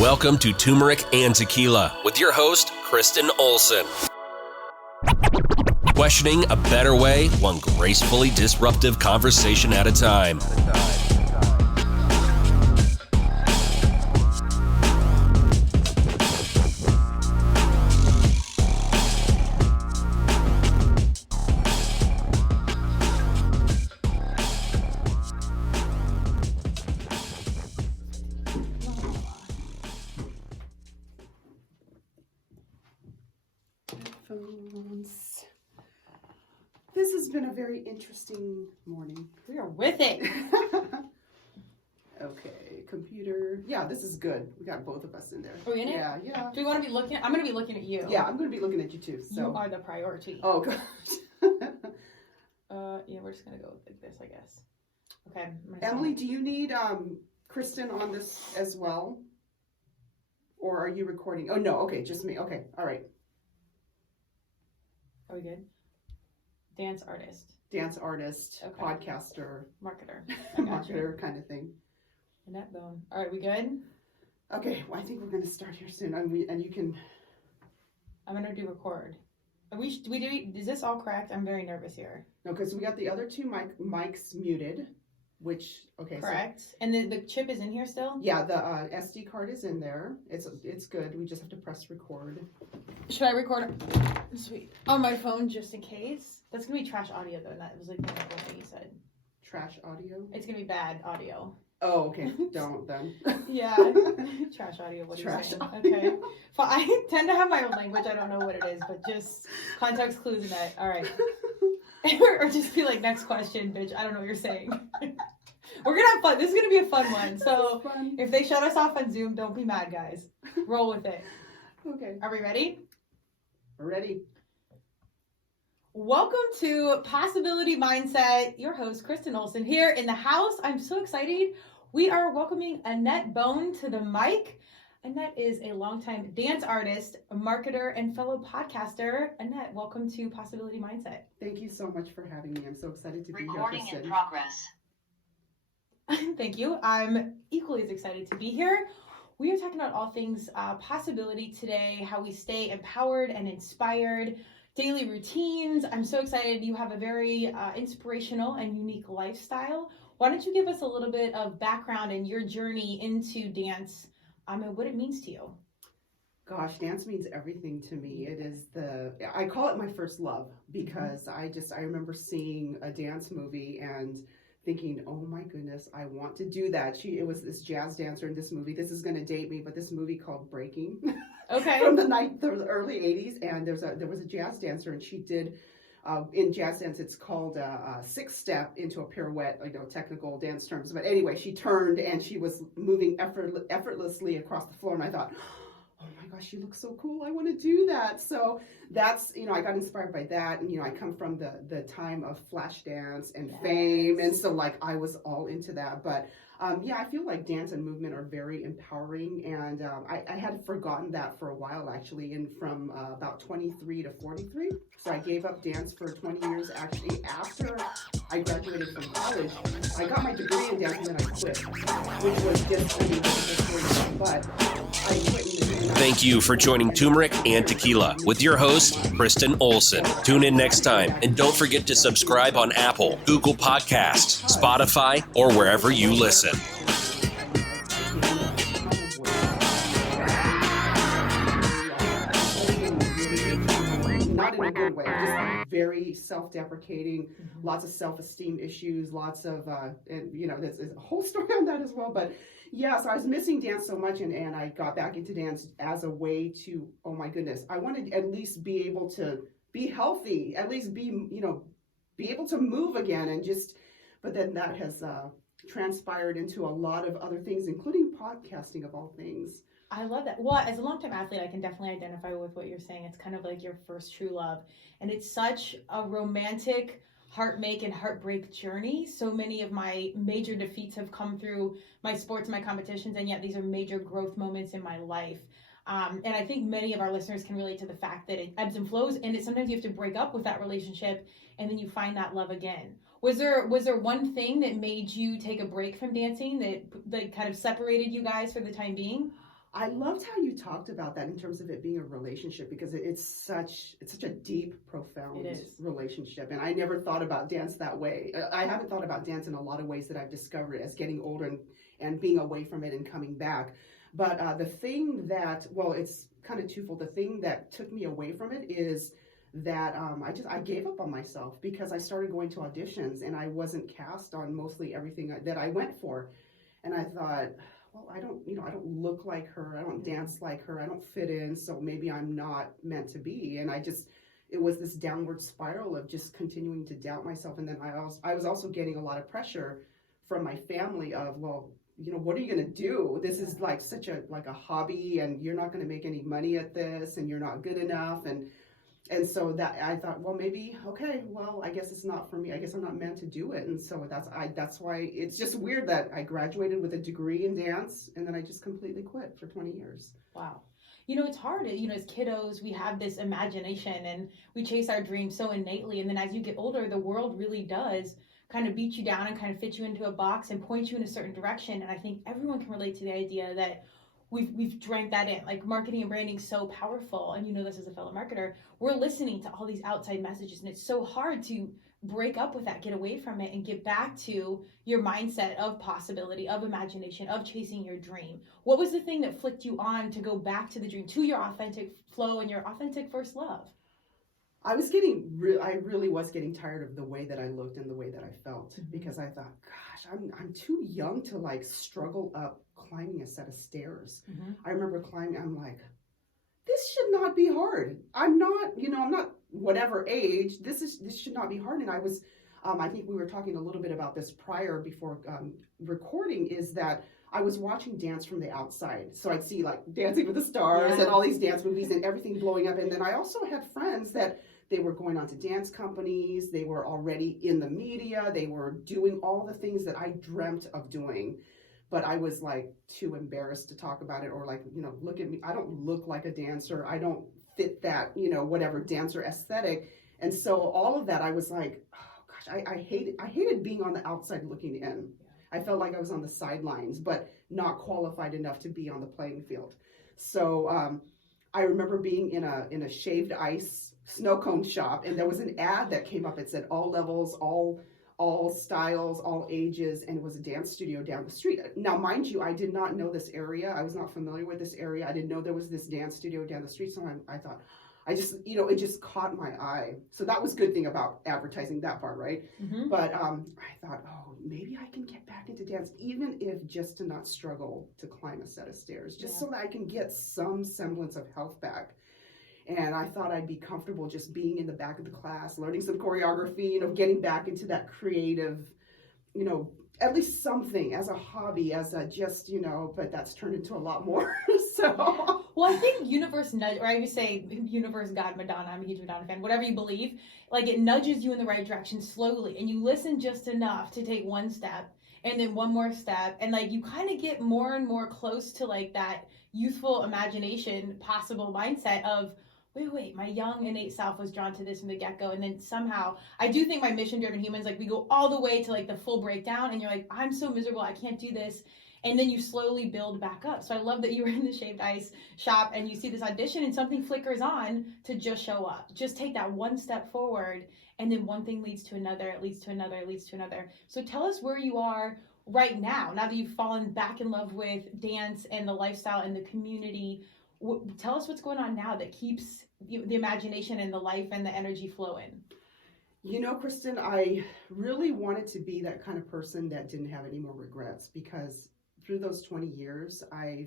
Welcome to Turmeric and Tequila with your host, Kristen Olson. Questioning a better way, one gracefully disruptive conversation at a time. This has been a very interesting morning. We are with it. Okay, computer. Yeah, this is good. We got both of us in there. Are we in it? Yeah. Do we want to be looking? I'm going to be looking at you. Yeah, I'm going to be looking at you too. So. You are the priority. Oh, gosh. Yeah, we're just going to go with this, I guess. Okay. Emily, do you need Kristen on this as well? Or are you recording? Oh, no. Okay, just me. Okay, all right. Are we good? Dance artist, okay. Podcaster, marketer, marketer kind of thing. Annett Bone. All right, we good? Okay, well, I think we're going to start here soon, and you can. I'm going to do record. Is this all correct? I'm very nervous here. No, because we got the other two mics muted, which correct. So, and the chip is in here still. Yeah, the SD card is in there. It's good. We just have to press record. Should I record? Sweet. On my phone, just in case. That's gonna be trash audio though. And that was like the one thing you said. Trash audio. It's gonna be bad audio. Oh, okay. Don't then. Yeah. Trash audio. What trash are you saying? Okay. Well, I tend to have my own language. I don't know what it is, but just context clues in that. All right. Or just be like, next question, bitch. I don't know what you're saying. We're gonna have fun. This is gonna be a fun one. So if they shut us off on Zoom, don't be mad, guys. Roll with it. Okay. Are we ready? We're ready. Welcome to Possibility Mindset. Your host, Kristen Olson, here in the house. I'm so excited. We are welcoming Annett Bone to the mic. Annett is a longtime dance artist, a marketer, and fellow podcaster. Annett, welcome to Possibility Mindset. Thank you so much for having me. I'm so excited to be here. Recording in progress. Thank you. I'm equally as excited to be here. We are talking about all things possibility today, how we stay empowered and inspired, daily routines. I'm so excited. You have a very inspirational and unique lifestyle. Why don't you give us a little bit of background and your journey into dance and what it means to you? Gosh, dance means everything to me. It is I call it my first love because I remember seeing a dance movie and thinking, oh my goodness, I want to do that. It was this jazz dancer in this movie. This is going to date me, but this movie called Breaking. Okay. From the early 80s, and there was a jazz dancer, and she did in jazz dance it's called a six-step into a pirouette, technical dance terms. But anyway, she turned and she was moving effortlessly across the floor, and I thought, oh my gosh, she looks so cool. I want to do that. So that's, I got inspired by that. And, I come from the time of flash dance and fame. And so I was all into that. But I feel like dance and movement are very empowering. And I had forgotten that for a while, actually, and from about 23 to 43. So I gave up dance for 20 years, actually, after I graduated from college. I got my degree in dance and then I quit, which was just, but I quit. Thank you for joining Turmeric and Tequila with your host, Kristen Olson. Tune in next time, and don't forget to subscribe on Apple, Google Podcasts, Spotify, or wherever you listen. Not in a good way, just very self-deprecating, lots of self-esteem issues, lots of, there's a whole story on that as well, but yeah, so I was missing dance so much, and I got back into dance as a way to, oh my goodness, I wanted to at least be able to be healthy, at least be able to move again, but then that has transpired into a lot of other things, including podcasting of all things. I love that. Well, as a longtime athlete, I can definitely identify with what you're saying. It's kind of like your first true love, and it's such a romantic heartmake and heartbreak journey. So many of my major defeats have come through my sports, my competitions, and yet these are major growth moments in my life. And I think many of our listeners can relate to the fact that it ebbs and flows, and sometimes you have to break up with that relationship and then you find that love again. Was there one thing that made you take a break from dancing that kind of separated you guys for the time being? I loved how you talked about that in terms of it being a relationship, because it's such a deep, profound relationship. And I never thought about dance that way. I haven't thought about dance in a lot of ways that I've discovered as getting older and being away from it and coming back. But the thing that, well, it's kind of twofold. The thing that took me away from it is that I gave up on myself, because I started going to auditions and I wasn't cast on mostly everything that I went for. And I thought, well, I don't look like her. I don't dance like her. I don't fit in. So maybe I'm not meant to be. And it was this downward spiral of just continuing to doubt myself. And then I was also getting a lot of pressure from my family of, well, what are you going to do? This is like such a hobby, and you're not going to make any money at this, and you're not good enough. And so that I thought, well, maybe, okay, well, I guess it's not for me. I guess I'm not meant to do it. And so that's why it's just weird that I graduated with a degree in dance and then I just completely quit for 20 years. Wow. It's hard, as kiddos, we have this imagination and we chase our dreams so innately. And then as you get older, the world really does kind of beat you down and kind of fit you into a box and point you in a certain direction. And I think everyone can relate to the idea that we've drank that in. Like, marketing and branding is so powerful, and this as a fellow marketer, we're listening to all these outside messages, and it's so hard to break up with that, get away from it, and get back to your mindset of possibility, of imagination, of chasing your dream. What was the thing that flicked you on to go back to the dream, to your authentic flow and your authentic first love? I really was getting tired of the way that I looked and the way that I felt, because I thought, gosh, I'm too young to like struggle up climbing a set of stairs. I remember climbing, I'm like, this should not be hard. I'm not whatever age, this should not be hard. And I was, I think we were talking a little bit about this before recording, is that I was watching dance from the outside. So I'd see like Dancing with the Stars and all these dance movies and everything blowing up. And then I also had friends that they were going on to dance companies. They were already in the media. They were doing all the things that I dreamt of doing. But I was like too embarrassed to talk about it, or like, look at me. I don't look like a dancer. I don't fit that, whatever dancer aesthetic. And so all of that, I was like, oh gosh, I hated being on the outside looking in. I felt like I was on the sidelines, but not qualified enough to be on the playing field. So I remember being in a shaved ice snow cone shop, and there was an ad that came up. It said all levels, all styles, all ages, and it was a dance studio down the street. Now, mind you, I did not know this area. I was not familiar with this area. I didn't know there was this dance studio down the street. So I thought, it just caught my eye. So that was a good thing about advertising, that part, right? But I thought, oh, maybe I can get back into dance, even if just to not struggle to climb a set of stairs, just so that I can get some semblance of health back. And I thought I'd be comfortable just being in the back of the class, learning some choreography, getting back into that creative, at least something as a hobby, as a just, but that's turned into a lot more. So. Well, I think universe nudge, or I would say universe, God, Madonna, I'm a huge Madonna fan, whatever you believe, like it nudges you in the right direction slowly, and you listen just enough to take one step and then one more step, and like you kind of get more and more close to like that youthful imagination, possible mindset of, wait, my young innate self was drawn to this from the get-go. And then somehow, I do think my mission-driven humans, like we go all the way to like the full breakdown, and you're like, I'm so miserable, I can't do this. And then you slowly build back up. So I love that you were in the shaved ice shop and you see this audition and something flickers on to just show up. Just take that one step forward, and then one thing leads to another, it leads to another, it leads to another. So tell us where you are right now that you've fallen back in love with dance and the lifestyle and the community. Tell us what's going on now that keeps the imagination and the life and the energy flowing. Kristen, I really wanted to be that kind of person that didn't have any more regrets, because through those 20 years, I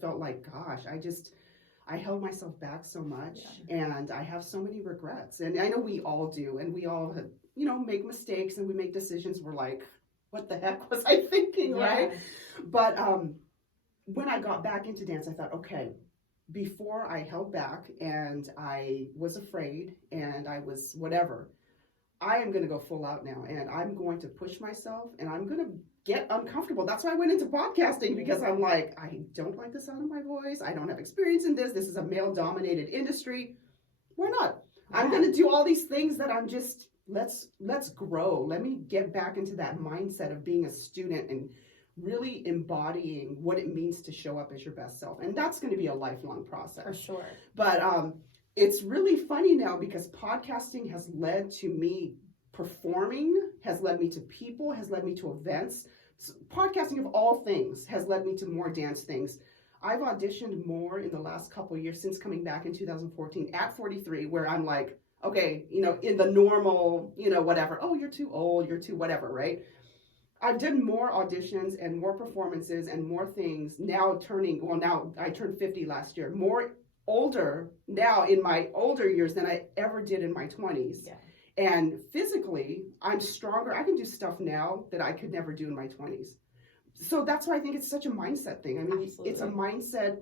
felt like, gosh, I held myself back so much, and I have so many regrets. And I know we all do, and we all have, make mistakes, and we make decisions. We're like, what the heck was I thinking, right? But when I got back into dance, I thought, okay, before I held back and I was afraid and I was whatever, I am going to go full out now, and I'm going to push myself, and I'm going to get uncomfortable. That's why I went into podcasting, because I'm like, I don't like the sound of my voice. I don't have experience in this. This is a male-dominated industry. Why not? Yeah. I'm going to do all these things that I'm just, let's grow. Let me get back into that mindset of being a student and really embodying what it means to show up as your best self. And that's going to be a lifelong process. For sure. But it's really funny now because podcasting has led to me performing, has led me to people, has led me to events. Podcasting of all things has led me to more dance things. I've auditioned more in the last couple of years since coming back in 2014 at 43, where I'm like, okay, in the normal, whatever, oh, you're too old, you're too whatever, right? I've done more auditions and more performances and more things now now I turned 50 last year, more older now in my older years than I ever did in my 20s. Yeah. And physically, I'm stronger. I can do stuff now that I could never do in my 20s. So that's why I think it's such a mindset thing. I mean, Absolutely. It's a mindset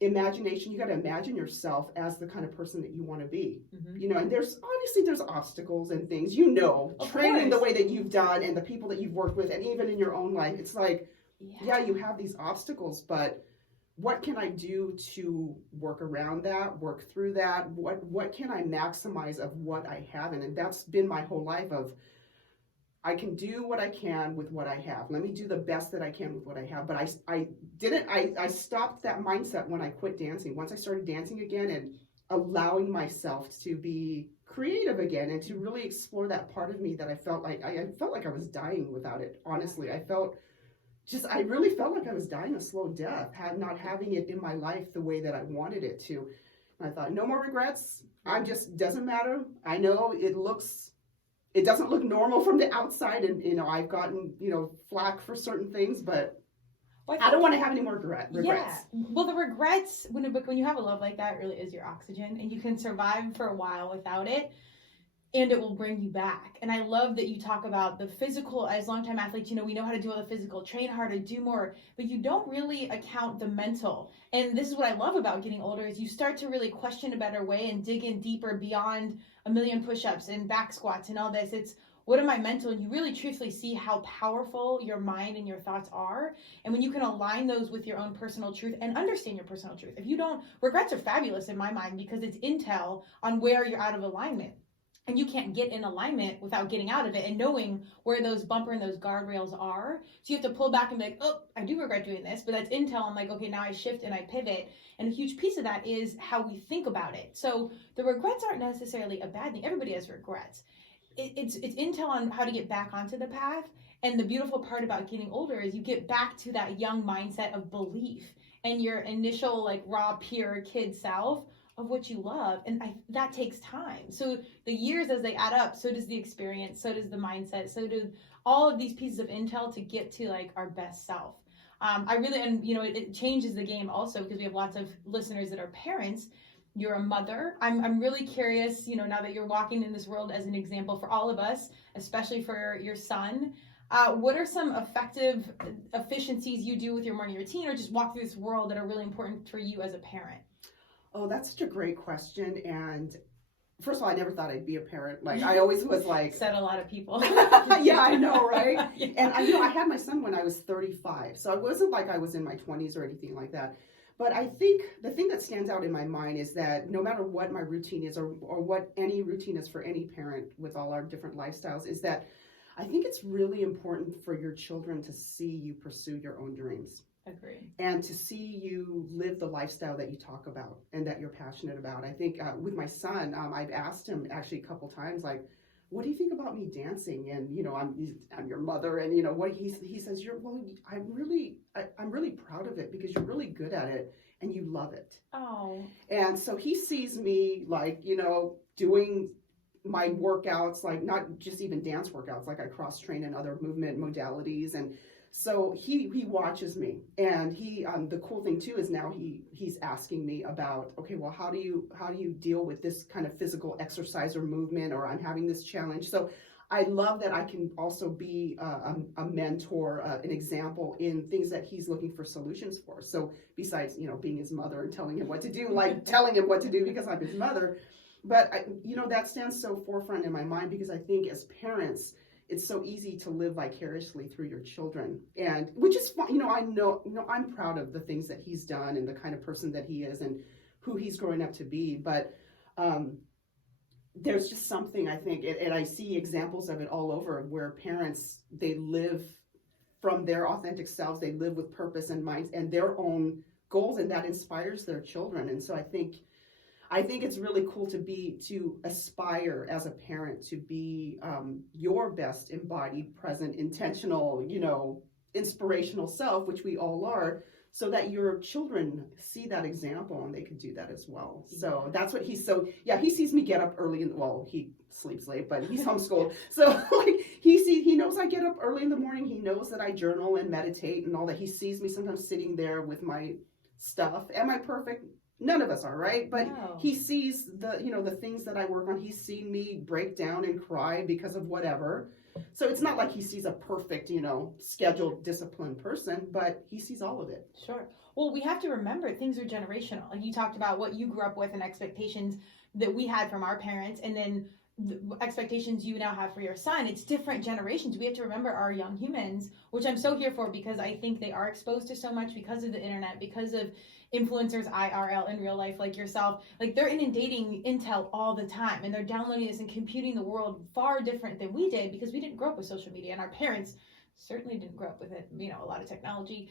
imagination. You got to imagine yourself as the kind of person that you want to be. Mm-hmm. And there's obstacles and things, Of training course. the way that you've done and the people that you've worked with, and even in your own life, it's like, yeah, you have these obstacles, but what can I do to work around that, work through that? What can I maximize of what I have? And that's been my whole life of, I can do what I can with what I have. Let me do the best that I can with what I have. But I stopped that mindset when I quit dancing. Once I started dancing again and allowing myself to be creative again and to really explore that part of me that I felt like I was dying without it. Honestly, I really felt like I was dying a slow death, not having it in my life the way that I wanted it to. And I thought, no more regrets. Doesn't matter. I know it doesn't look normal from the outside, and I've gotten flack for certain things, but I don't want to have any more regrets. Yeah. Well, the regrets, when you have a love like that, it really is your oxygen, and you can survive for a while without it, and it will bring you back. And I love that you talk about the physical. As longtime athletes, we know how to do all the physical, train harder, do more, but you don't really account the mental. And this is what I love about getting older, is you start to really question a better way and dig in deeper beyond a million push-ups and back squats and all this. It's, what am I mental? And you really truthfully see how powerful your mind and your thoughts are. And when you can align those with your own personal truth and understand your personal truth. If you don't, regrets are fabulous in my mind because it's intel on where you're out of alignment. And you can't get in alignment without getting out of it and knowing where those bumper and those guardrails are. So you have to pull back and be like, oh, I do regret doing this, but that's intel. I'm like, okay, now I shift and I pivot. And a huge piece of that is how we think about it. So the regrets aren't necessarily a bad thing. Everybody has regrets. It's intel on how to get back onto the path. And the beautiful part about getting older is you get back to that young mindset of belief and your initial like raw, pure kid self of what you love. And that takes time. So the years, as they add up, so does the experience, so does the mindset, so do all of these pieces of intel to get to like our best self. It changes the game also because we have lots of listeners that are parents. You're a mother. I'm really curious, now that you're walking in this world as an example for all of us, especially for your son, what are some effective efficiencies you do with your morning routine or just walk through this world that are really important for you as a parent? Oh, that's such a great question. And first of all, I never thought I'd be a parent. Like, I always was like... Said a lot of people. Yeah, I know, right? Yeah. And I had my son when I was 35. So it wasn't like I was in my 20s or anything like that. But I think the thing that stands out in my mind is that no matter what my routine is or what any routine is for any parent with all our different lifestyles, is that I think it's really important for your children to see you pursue your own dreams. Agree. And to see you live the lifestyle that you talk about and that you're passionate about. I think with my son, I've asked him actually a couple times, like, what do you think about me dancing? And, I'm your mother. And, what he says, I'm really proud of it because you're really good at it and you love it. Oh. And so he sees me like, doing my workouts, like not just even dance workouts, like I cross train in other movement modalities. And so he watches me, and the cool thing too is now he's asking me about, okay, well, how do you deal with this kind of physical exercise or movement, or I'm having this challenge. So I love that I can also be a mentor, an example in things that he's looking for solutions for. So besides, being his mother and telling him what to do, like telling him what to do because I'm his mother, but that stands so forefront in my mind because I think as parents, it's so easy to live vicariously through your children, and which is fun. I know, I'm proud of the things that he's done and the kind of person that he is and who he's growing up to be. But there's just something, I think, and I see examples of it all over, where parents, they live from their authentic selves. They live with purpose and minds and their own goals, and that inspires their children. And so I think it's really cool to aspire as a parent to be your best embodied, present, intentional, inspirational self, which we all are, so that your children see that example and they can do that as well. So that's what he sees me get up early he sleeps late, but he's homeschooled. So like he knows I get up early in the morning. He knows that I journal and meditate and all that. He sees me sometimes sitting there with my stuff. Am I perfect? None of us are, right? But No. He sees the things that I work on. He's seen me break down and cry because of whatever. So it's not like he sees a perfect, scheduled, disciplined person, but he sees all of it. Sure. Well, we have to remember things are generational. Like you talked about what you grew up with and expectations that we had from our parents, and then the expectations you now have for your son. It's different generations. We have to remember our young humans, which I'm so here for, because I think they are exposed to so much because of the internet, because of influencers IRL in real life like yourself. Like they're inundating intel all the time, and they're downloading this and computing the world far different than we did, because we didn't grow up with social media, and our parents certainly didn't grow up with it, a lot of technology.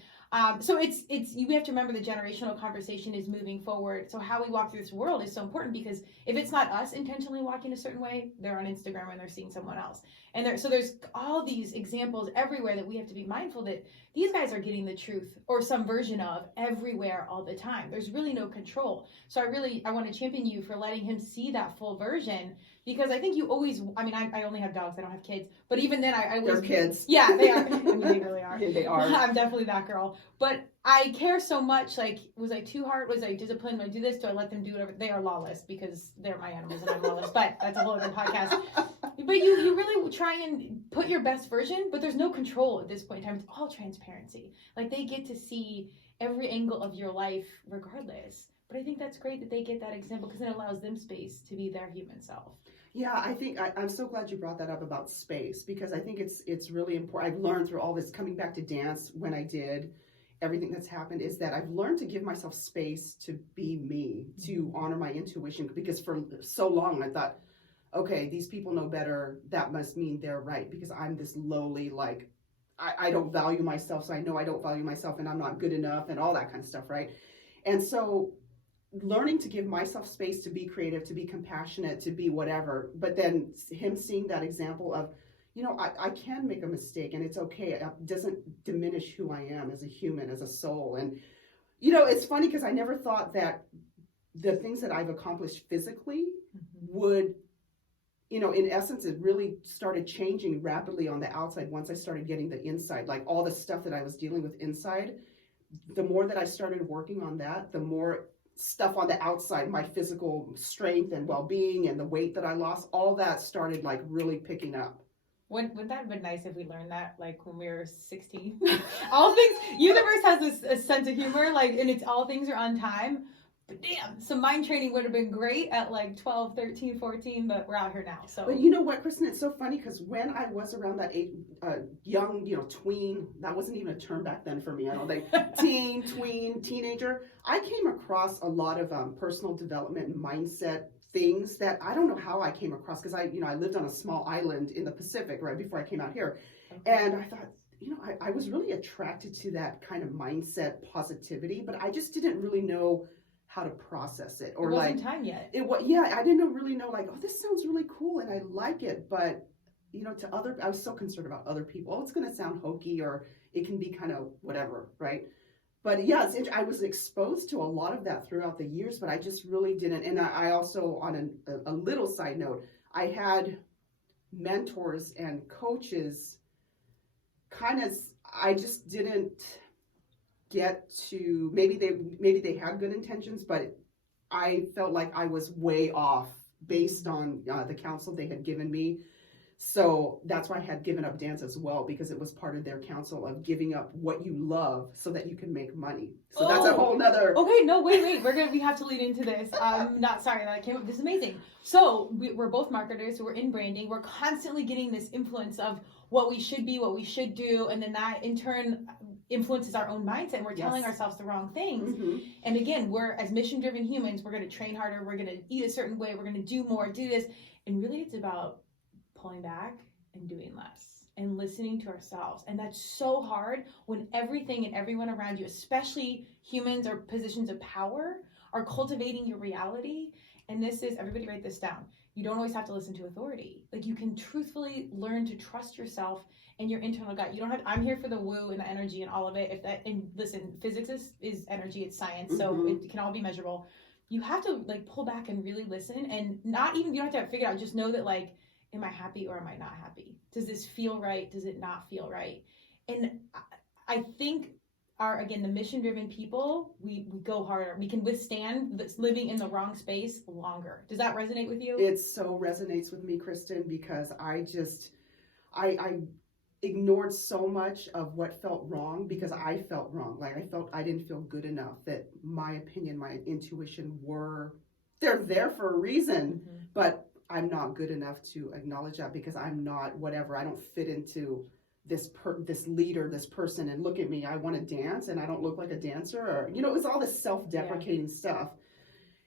So we have to remember the generational conversation is moving forward. So how we walk through this world is so important, because if it's not us intentionally walking a certain way, they're on Instagram and they're seeing someone else. And there's all these examples everywhere that we have to be mindful that these guys are getting the truth, or some version of, everywhere all the time. There's really no control. So I want to champion you for letting him see that full version, because I think you always, I only have dogs, I don't have kids, but even then I always... They're kids. Yeah, they are. They really are. Yeah, they are. I'm definitely that girl. But I care so much, like, was I too hard? Was I disciplined? Do I do this? Do I let them do whatever? They are lawless, because they're my animals and I'm lawless, but that's a whole other podcast. But you really try and put your best version, but there's no control at this point in time. It's all transparency. Like, they get to see every angle of your life regardless. But I think that's great that they get that example, because it allows them space to be their human self. Yeah, I think I'm so glad you brought that up about space, because I think it's really important. I've learned through all this, coming back to dance, when I did everything that's happened, is that I've learned to give myself space to be me, to honor my intuition, because for so long I thought, okay, these people know better, that must mean they're right, because I'm this lowly, like, I don't value myself, so I know I don't value myself and I'm not good enough and all that kind of stuff, right? And so learning to give myself space to be creative, to be compassionate, to be whatever, but then him seeing that example of, I can make a mistake and it's okay. It doesn't diminish who I am as a human, as a soul. And, it's funny, because I never thought that the things that I've accomplished physically would, in essence, it really started changing rapidly on the outside once I started getting the inside, like all the stuff that I was dealing with inside. The more that I started working on that, the more stuff on the outside, my physical strength and well-being and the weight that I lost, all that started like really picking up. Wouldn't that have been nice if we learned that, like, when we were 16? All things, universe has this a sense of humor, like, and it's all things are on time. But damn, some mind training would have been great at like 12, 13, 14, but we're out here now. So, but you know what, Kristen, it's so funny, because when I was around that age, young, tween, that wasn't even a term back then for me. I don't think teen, tween, teenager. I came across a lot of personal development and mindset things that I don't know how I came across, because I lived on a small island in the Pacific right before I came out here. Okay. And I thought, I was really attracted to that kind of mindset positivity, but I just didn't really know how to process it, or it wasn't time yet. I didn't really know, like, oh, this sounds really cool and I like it, but I was so concerned about other people. Oh, it's going to sound hokey, or it can be kind of whatever, right? But yeah, I was exposed to a lot of that throughout the years, but I just really didn't. And I also, on a little side note, I had mentors and coaches I just didn't get to, maybe they had good intentions, but I felt like I was way off based on the counsel they had given me. So that's why I had given up dance as well, because it was part of their counsel of giving up what you love so that you can make money. So that's a whole nother. Okay, no, wait. We have to lead into this. I'm not sorry that came up. This is amazing. So we're both marketers. We're in branding. We're constantly getting this influence of what we should be, what we should do, and then that in turn influences our own mindset, and we're telling ourselves the wrong things. Mm-hmm. And again, we're, as mission-driven humans, we're going to train harder. We're going to eat a certain way. We're going to do more, do this, and really, it's about pulling back and doing less. and listening to ourselves. And that's so hard when everything and everyone around you, especially humans or positions of power, are cultivating your reality. And this is, everybody write this down. You don't always have to listen to authority. Like, you can truthfully learn to trust yourself and your internal gut. You don't have, I'm here for the woo and the energy and all of it. If that, and listen, physics is energy, it's science. So it can all be measurable. You have to like pull back and really listen, and not even, you don't have to have it figured out. Just know that, like, am I happy or am I not happy? Does this feel right? Does it not feel right? And I think again, the mission-driven people, we go harder. We can withstand this living in the wrong space longer. Does that resonate with you? It so resonates with me, Kristen, because I ignored so much of what felt wrong because I felt wrong. Like, I felt I didn't feel good enough, that my opinion, my intuition they're there for a reason, but I'm not good enough to acknowledge that because I'm not whatever. I don't fit into this leader, this person, and look at me, I want to dance and I don't look like a dancer, or, it was all this self-deprecating stuff.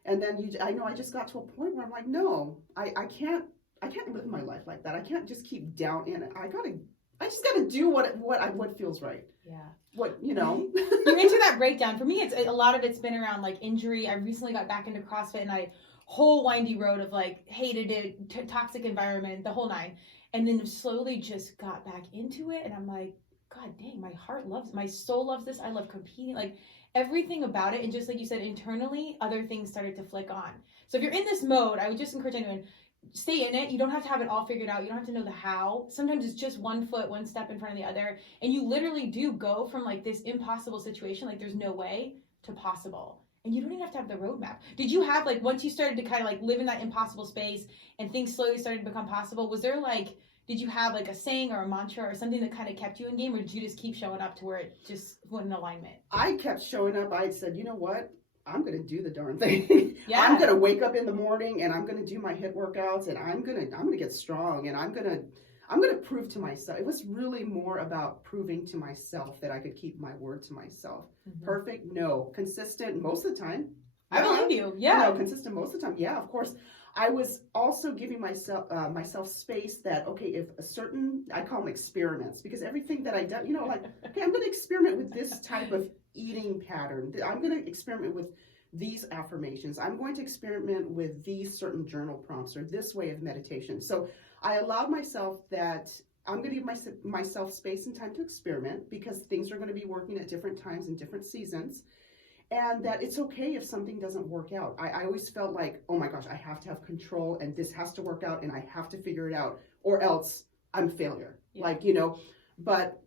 And then I just got to a point where I'm like, no, I can't live my life like that. I can't just keep down in it. I just got to do what feels right. Yeah. You're into that breakdown. For me, it's a lot of it's been around like injury. I recently got back into CrossFit, and whole windy road of like hated it, toxic environment, the whole nine. And then slowly just got back into it. And I'm like, God dang, my soul loves this. I love competing, like everything about it. And just like you said, internally, other things started to flick on. So if you're in this mode, I would just encourage anyone, stay in it. You don't have to have it all figured out. You don't have to know the how. Sometimes it's just one step in front of the other. And you literally do go from like this impossible situation, like there's no way, to possible. And you don't even have to have the roadmap. Did you have, like, once you started to kind of like live in that impossible space and things slowly started to become possible, did you have like a saying or a mantra or something that kind of kept you in game, or did you just keep showing up to where it just went in alignment? I kept showing up. I said, you know what? I'm going to do the darn thing. Yeah. I'm going to wake up in the morning and I'm going to do my HIIT workouts, and I'm going to get strong, and I'm going to prove to myself. It was really more about proving to myself that I could keep my word to myself. Perfect? No. Consistent most of the time. I believe you. Yeah. Consistent most of the time. Yeah, of course. I was also giving myself space that, okay, if I call them experiments, because everything that I do, like, okay, I'm going to experiment with this type of eating pattern. I'm going to experiment with these affirmations. I'm going to experiment with these certain journal prompts or this way of meditation. So I allowed myself that I'm going to give myself space and time to experiment, because things are going to be working at different times and different seasons. And that it's okay if something doesn't work out. I always felt like, oh my gosh, I have to have control, and this has to work out, and I have to figure it out, or else I'm a failure. Yeah. But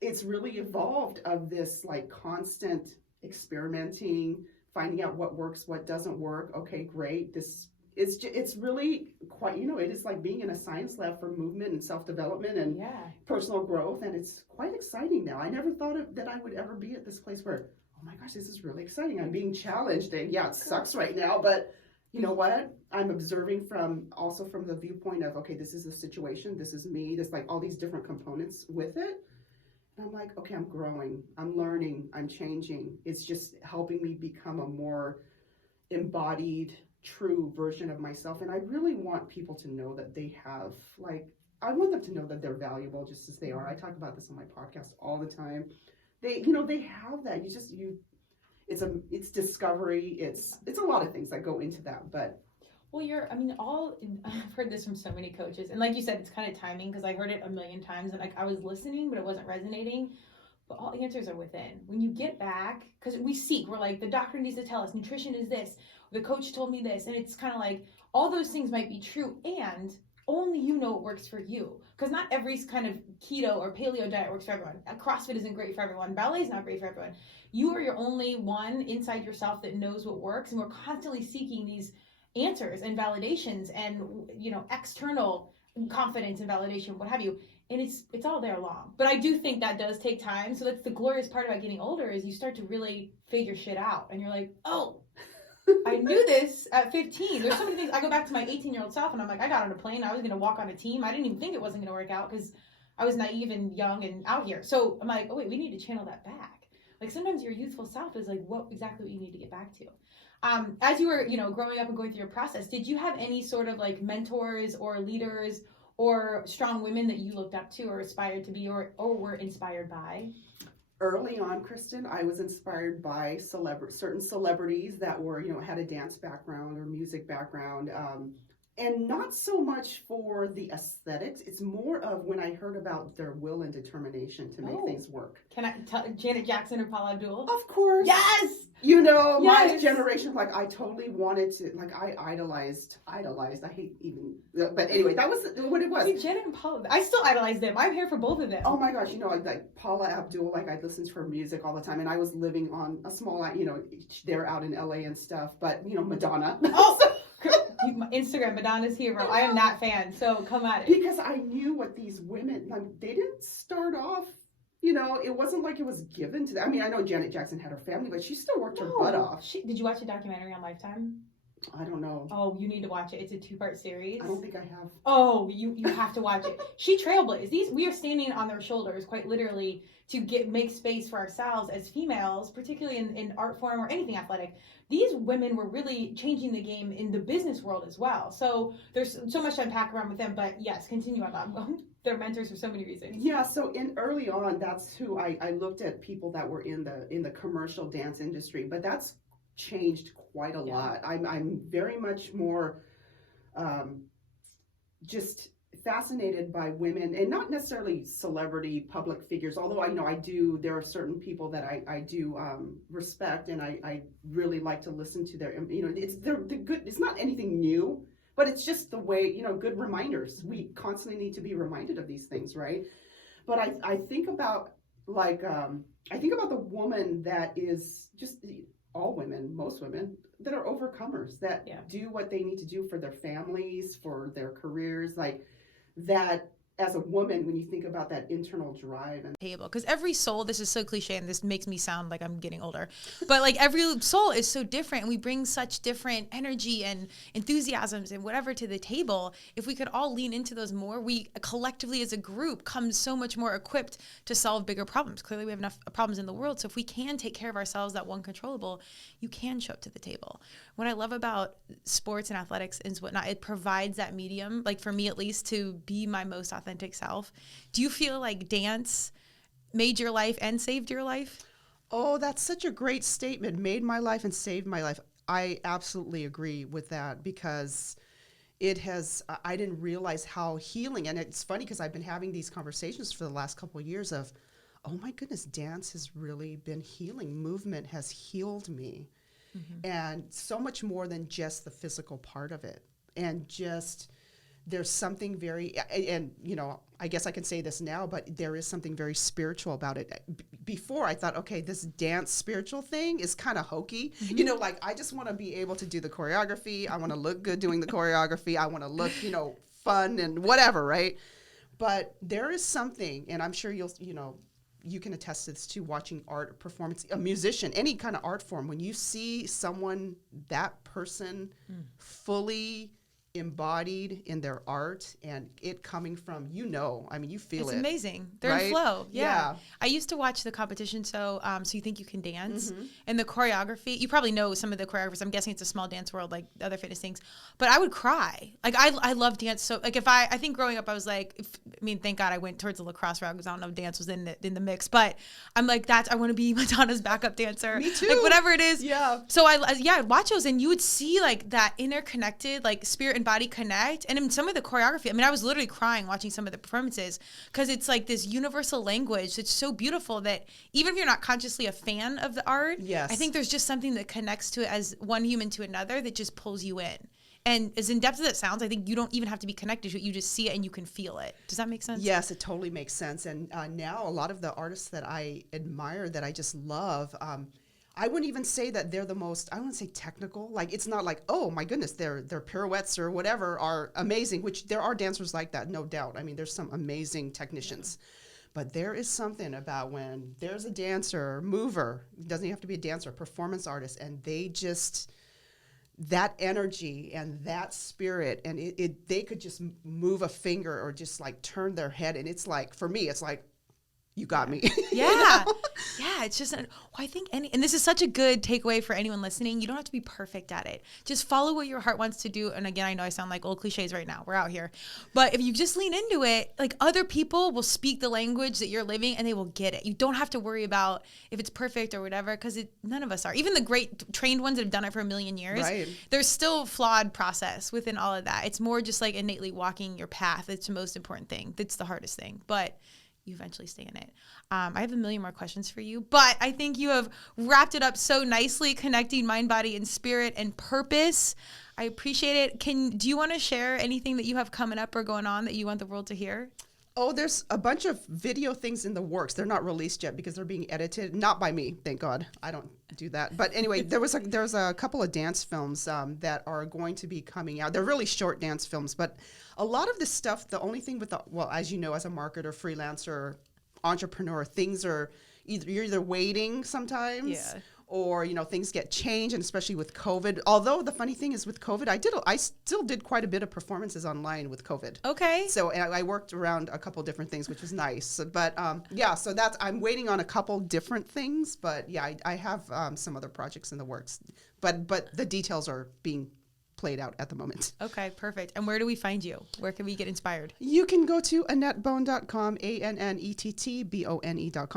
it's really evolved of this like constant experimenting, finding out what works, what doesn't work. Okay, great. It's really quite, it is like being in a science lab for movement and self-development and personal growth. And it's quite exciting now. I never thought that I would ever be at this place where, oh my gosh, this is really exciting. I'm being challenged, and it sucks right now, but you know what? I'm observing from the viewpoint of, okay, this is the situation. This is me. There's like all these different components with it. And I'm like, okay, I'm growing. I'm learning. I'm changing. It's just helping me become a more embodied, true version of myself. And I really want people to know that they have, like, I want them to know that they're valuable just as they are. I talk about this on my podcast all the time. They have that. It's discovery. It's a lot of things that go into that, but. Well, I've heard this from so many coaches, and like you said, it's kind of timing, because I heard it a million times, and like I was listening, but it wasn't resonating. But all answers are within. When you get back, because we're like, the doctor needs to tell us, nutrition is this, the coach told me this, and it's kind of like, all those things might be true, and only you know what works for you. Because not every kind of keto or paleo diet works for everyone. CrossFit isn't great for everyone. Ballet is not great for everyone. You are your only one inside yourself that knows what works, and we're constantly seeking these answers and validations and, external confidence and validation, what have you. And it's all there along. But I do think that does take time. So that's the glorious part about getting older, is you start to really figure shit out. And you're like, oh, I knew this at 15. There's so many things. I go back to my 18-year-old self, and I'm like, I got on a plane. I was going to walk on a team. I didn't even think it wasn't going to work out, because I was naive and young and out here. So I'm like, oh, wait, we need to channel that back. Like, sometimes your youthful self is like, what exactly you need to get back to. As you were, growing up and going through your process, did you have any sort of like mentors or leaders or strong women that you looked up to or aspired to be or were inspired by? Early on, Kristen, I was inspired by certain celebrities that were, had a dance background or music background. And not so much for the aesthetics. It's more of when I heard about their will and determination to make things work. Can I tell Janet Jackson or Paula Abdul? Of course. Yes! My generation, like, I totally wanted to, like, I idolized. I hate even, but anyway, that was what it was. See, Janet and Paula, I still idolize them. I'm here for both of them. Oh my gosh, like Paula Abdul, like, I listened to her music all the time, and I was living on a small, they're out in LA and stuff, but, Madonna. Oh! Instagram, Madonna's hero. I am that fan, so come at it. Because I knew what these women, like, they didn't start off, it wasn't like it was given to them. I mean, I know Janet Jackson had her family, but she still worked her butt off. Did you watch a documentary on Lifetime? I don't know. Oh, you need to watch it. It's a 2-part series. I don't think I have. Oh, you have to watch it. She trailblazed. We are standing on their shoulders, quite literally, to make space for ourselves as females, particularly in art form or anything athletic. These women were really changing the game in the business world as well. So there's so much to unpack around with them. But yes, continue on. They're mentors for so many reasons. Yeah. So early on, that's who I looked at, people that were in the commercial dance industry. But that's changed quite a lot. I'm very much more just fascinated by women, and not necessarily celebrity public figures, although there are certain people that I do respect, and I really like to listen to their, they're good. It's not anything new, but it's just the way, good reminders. We constantly need to be reminded of these things, right? But I think about, like, I think about the woman that is just all women, most women, that are overcomers, that do what they need to do for their families, for their careers, like that. As a woman, when you think about that internal drive and table, because every soul, this is so cliche and this makes me sound like I'm getting older, but like every soul is so different, and we bring such different energy and enthusiasms and whatever to the table. If we could all lean into those more, we collectively as a group come so much more equipped to solve bigger problems. Clearly we have enough problems in the world, so if we can take care of ourselves, that one controllable, you can show up to the table. What I love about sports and athletics is whatnot, it provides that medium, like for me at least, to be my most authentic self. Do you feel like dance made your life and saved your life? Oh, that's such a great statement. Made my life and saved my life. I absolutely agree with that, because it has, I didn't realize how healing, and it's funny because I've been having these conversations for the last couple of years of, oh my goodness, dance has really been healing. Movement has healed me. Mm-hmm. And so much more than just the physical part of it. And just, there's something very, and I guess I can say this now, but there is something very spiritual about it. Before I thought, okay, this dance spiritual thing is kind of hokey. Mm-hmm. Like, I just want to be able to do the choreography. I want to look good doing the choreography. I want to look, fun and whatever, right? But there is something, and I'm sure you can attest to this too, watching art performance, a musician, any kind of art form, when you see someone, that person fully embodied in their art and it coming from, I mean, you feel it's it. Amazing. They're right? in flow. Yeah. I used to watch the competition show, So You Think You Can Dance, mm-hmm. and the choreography, you probably know some of the choreographers. I'm guessing it's a small dance world like other fitness things, but I would cry. Like I love dance. So like if I think growing up I was like, thank God I went towards the lacrosse route because I don't know if dance was in the mix, but I'm like, I want to be Madonna's backup dancer. Me too. Like whatever it is. Yeah. So I'd watch those and you would see like that interconnected, like spirit and body connect. And in some of the choreography, I was literally crying watching some of the performances because it's like this universal language. It's so beautiful that even if you're not consciously a fan of the art, yes. I think there's just something that connects to it as one human to another that just pulls you in. And as in-depth as it sounds, I think you don't even have to be connected to it. You just see it and you can feel it. Does that make sense? Yes, it totally makes sense. And now a lot of the artists that I admire, that I just love, I wouldn't even say that they're the most, I wouldn't say technical. Like, it's not like, oh my goodness, their pirouettes or whatever are amazing, which there are dancers like that, no doubt. There's some amazing technicians. Yeah. But there is something about when there's a dancer, mover, it doesn't even have to be a dancer, performance artist, and they just, that energy and that spirit, and they could just move a finger or just like turn their head, and it's like, for me, it's like, you got me. Yeah. Yeah. It's just, I think and this is such a good takeaway for anyone listening. You don't have to be perfect at it. Just follow what your heart wants to do. And again, I know I sound like old cliches right now. We're out here. But if you just lean into it, like other people will speak the language that you're living and they will get it. You don't have to worry about if it's perfect or whatever, because none of us are. Even the great trained ones that have done it for a million years, Right. There's still flawed process within all of that. It's more just like innately walking your path. It's the most important thing. That's the hardest thing. But you eventually stay in it. I have a million more questions for you, but I think you have wrapped it up so nicely, connecting mind, body, and spirit and purpose. I appreciate it. Do you want to share anything that you have coming up or going on that you want the world to hear? Oh, there's a bunch of video things in the works. They're not released yet because they're being edited, not by me, thank God. I don't do that. But anyway, there's a couple of dance films that are going to be coming out. They're really short dance films, but a lot of this stuff, the only thing well, as you know, as a marketer, freelancer, entrepreneur, things are you're either waiting sometimes. Yeah. Or, things get changed, and especially with COVID. Although the funny thing is with COVID, I still did quite a bit of performances online with COVID. Okay. So I worked around a couple different things, which was nice. But so I'm waiting on a couple different things. But yeah, I have some other projects in the works. But the details are being played out at the moment. Okay, perfect. And where do we find you? Where can we get inspired? You can go to AnnettBone.com, ANNETTBONE.com.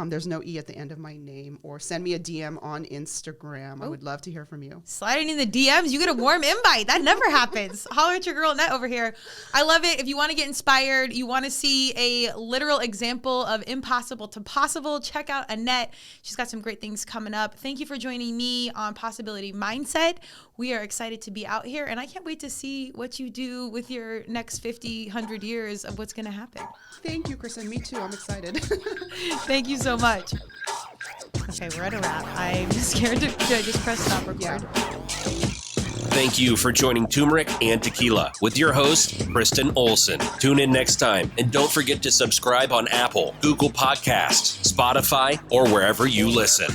There's no E at the end of my name. Or send me a DM on Instagram. I would love to hear from you. Sliding in the DMs, you get a warm invite. That never happens. Holler at your girl Annette over here. I love it. If you want to get inspired, you want to see a literal example of impossible to possible, check out Annette. She's got some great things coming up. Thank you for joining me on Possibility Mindset. We are excited to be out here, and I can't wait to see what you do with your next 50, 100 years of what's going to happen. Thank you, Kristen. Me too. I'm excited. Thank you so much. Okay, we're at a wrap. I'm scared to I just press stop record. Yeah. Thank you for joining Turmeric and Tequila with your host, Kristen Olson. Tune in next time, and don't forget to subscribe on Apple, Google Podcasts, Spotify, or wherever you listen.